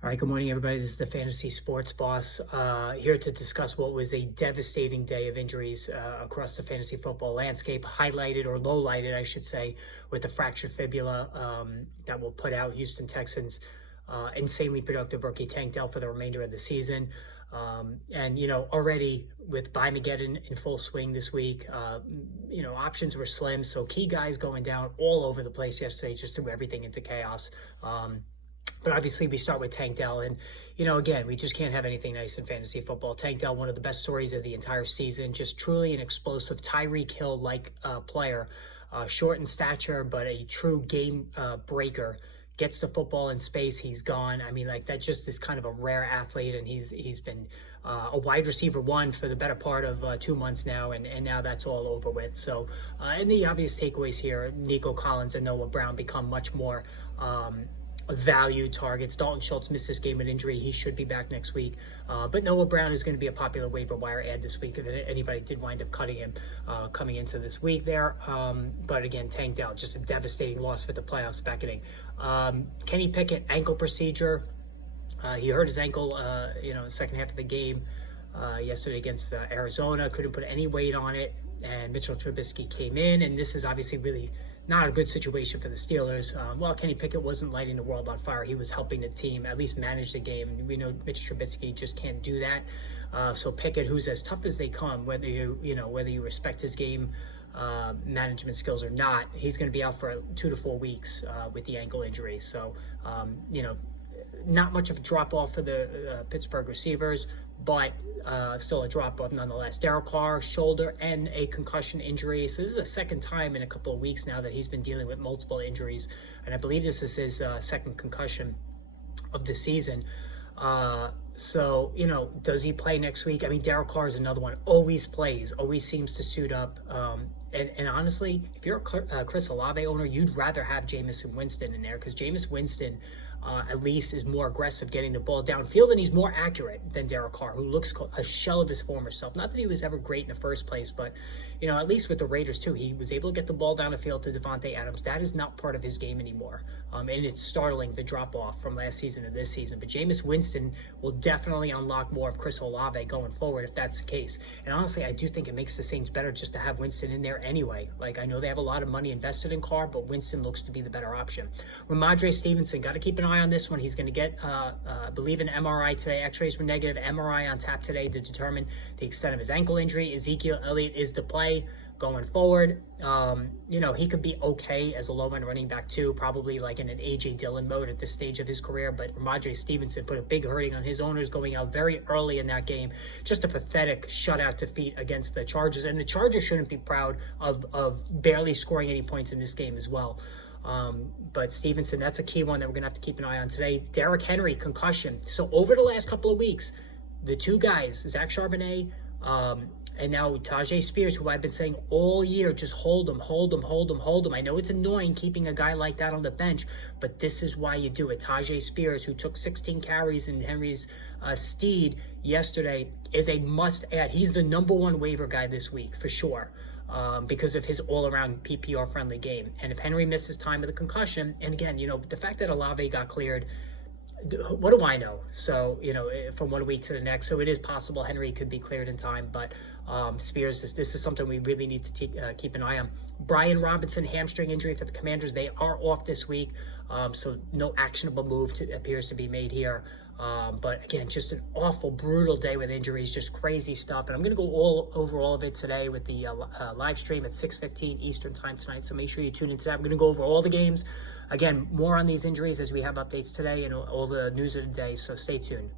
All right, good morning, everybody. This is the Fantasy Sports Boss here to discuss what was a devastating day of injuries across the fantasy football landscape, highlighted or low-lighted, I should say, with the fractured fibula that will put out Houston Texans' insanely productive rookie Tank Dell for the remainder of the season. Already with Armageddon in full swing this week, options were slim. So key guys going down all over the place yesterday just threw everything into chaos. But obviously, we start with Tank Dell. And, again, we just can't have anything nice in fantasy football. Tank Dell, one of the best stories of the entire season, just truly an explosive Tyreek Hill-like player. Short in stature, but a true game breaker. Gets the football in space, he's gone. I mean, that just is kind of a rare athlete, and he's been a wide receiver one for the better part of 2 months now, and now that's all over with. So, and the obvious takeaways here, Nico Collins and Noah Brown become much more value targets. Dalton Schultz missed this game with injury. He should be back next week. But Noah Brown is going to be a popular waiver wire ad this week if anybody did wind up cutting him coming into this week there. But again, Tank Dell, just a devastating loss for the playoffs beckoning. Kenny Pickett, ankle procedure. He hurt his ankle, second half of the game yesterday against Arizona. Couldn't put any weight on it. And Mitchell Trubisky came in, and this is obviously really not a good situation for the Steelers. While Kenny Pickett wasn't lighting the world on fire, he was helping the team at least manage the game. We know Mitch Trubisky just can't do that. So Pickett, who's as tough as they come, whether you respect his game management skills or not, he's going to be out for 2 to 4 weeks with the ankle injury. So not much of a drop off for the Pittsburgh receivers, but still a drop off nonetheless. Derek Carr, shoulder and a concussion injury. So this is the second time in a couple of weeks now that he's been dealing with multiple injuries, and I believe this is his second concussion of the season. So does he play next week? I mean, Derek Carr is another one. Always plays, always seems to suit up. And honestly, if you're a Chris Olave owner, you'd rather have Jameis Winston in there, because Jameis Winston at least is more aggressive getting the ball downfield, and he's more accurate than Derek Carr, who looks a shell of his former self. Not that he was ever great in the first place, but at least with the Raiders too, he was able to get the ball down the field to Devontae Adams. That is not part of his game anymore, and it's startling, the drop off from last season to this season. But Jameis Winston will definitely unlock more of Chris Olave going forward if that's the case. And honestly, I do think it makes the Saints better just to have Winston in there anyway. I know they have a lot of money invested in Carr, but Winston looks to be the better option. Ramondre Stevenson, got to keep an eye on this one. He's going to get, I believe, an MRI today. X-rays were negative. MRI on tap today to determine the extent of his ankle injury. Ezekiel Elliott is to play going forward. He could be okay as a low-end running back too, probably like in an A.J. Dillon mode at this stage of his career. But Ramondre Stevenson put a big hurting on his owners going out very early in that game. Just a pathetic shutout defeat against the Chargers. And the Chargers shouldn't be proud of barely scoring any points in this game as well. But Stevenson, that's a key one that we're going to have to keep an eye on today. Derrick Henry, concussion. So over the last couple of weeks, the two guys, Zach Charbonnet, and now Tajay Spears, who I've been saying all year, just hold him. I know it's annoying keeping a guy like that on the bench, but this is why you do it. Tajay Spears, who took 16 carries in Henry's stead yesterday, is a must-add. He's the number one waiver guy this week, for sure. Because of his all-around PPR-friendly game. And if Henry misses time with a concussion, and again, the fact that Olave got cleared, what do I know? So, from 1 week to the next. So it is possible Henry could be cleared in time, but Spears, this is something we really need to keep an eye on. Brian Robinson, hamstring injury for the Commanders. They are off this week, so no actionable move appears to be made here. But again, just an awful, brutal day with injuries, just crazy stuff. And I'm going to go over all of it today with the live stream at 6:15 Eastern time tonight. So make sure you tune into that. I'm going to go over all the games. Again, more on these injuries as we have updates today and all the news of the day. So stay tuned.